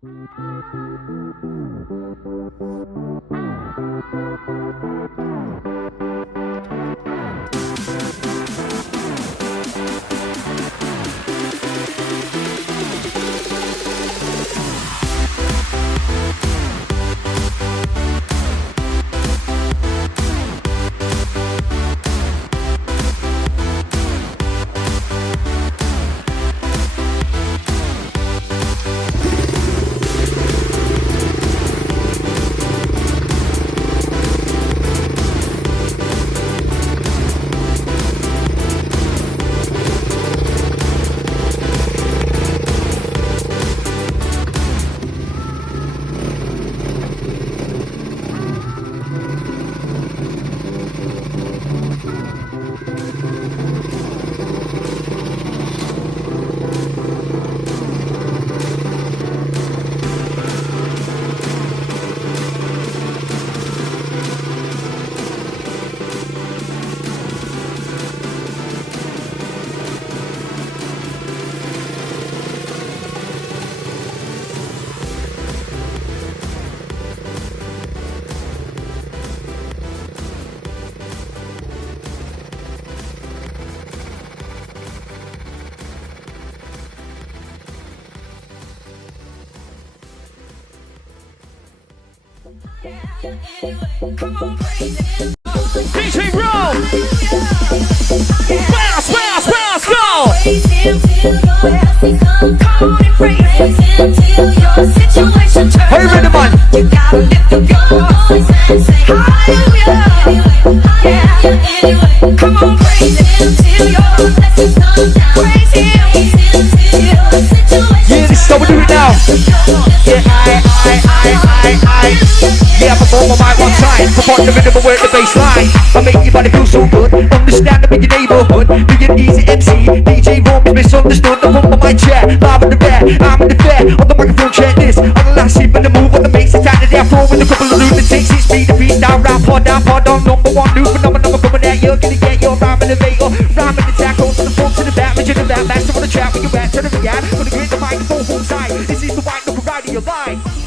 DJ Roll! Bounce, bounce, bounce, go! Hey, ready, man! You gotta lift up your voice and say hallelujah. Come on, praise him till your blessings come down. Praise him till your situation. Yeah, this is how we do it now. Yeah, yeah, I perform on my one time. Support the rhythm and work the bass line. I make your body feel so good. Understand them in your neighborhood. Be an easy MC. DJ Roam is misunderstood. The pump on my chair. Live in the bear. I'm in the fair. On the microphone, check this. On the last sip and the move on the bass. It's time to dance floor with a couple of lunatics. It's me, the freestyle rap pod. I'm pod on number one. New phenomenon coming at you. Gonna get your rhyme elevator. Rhyme in the tackle. To the front, to the back. Region of that. Master on the chat. When you're at. Turn it again. Gonna get the microphone full side. This is the white knuckle ride of your life.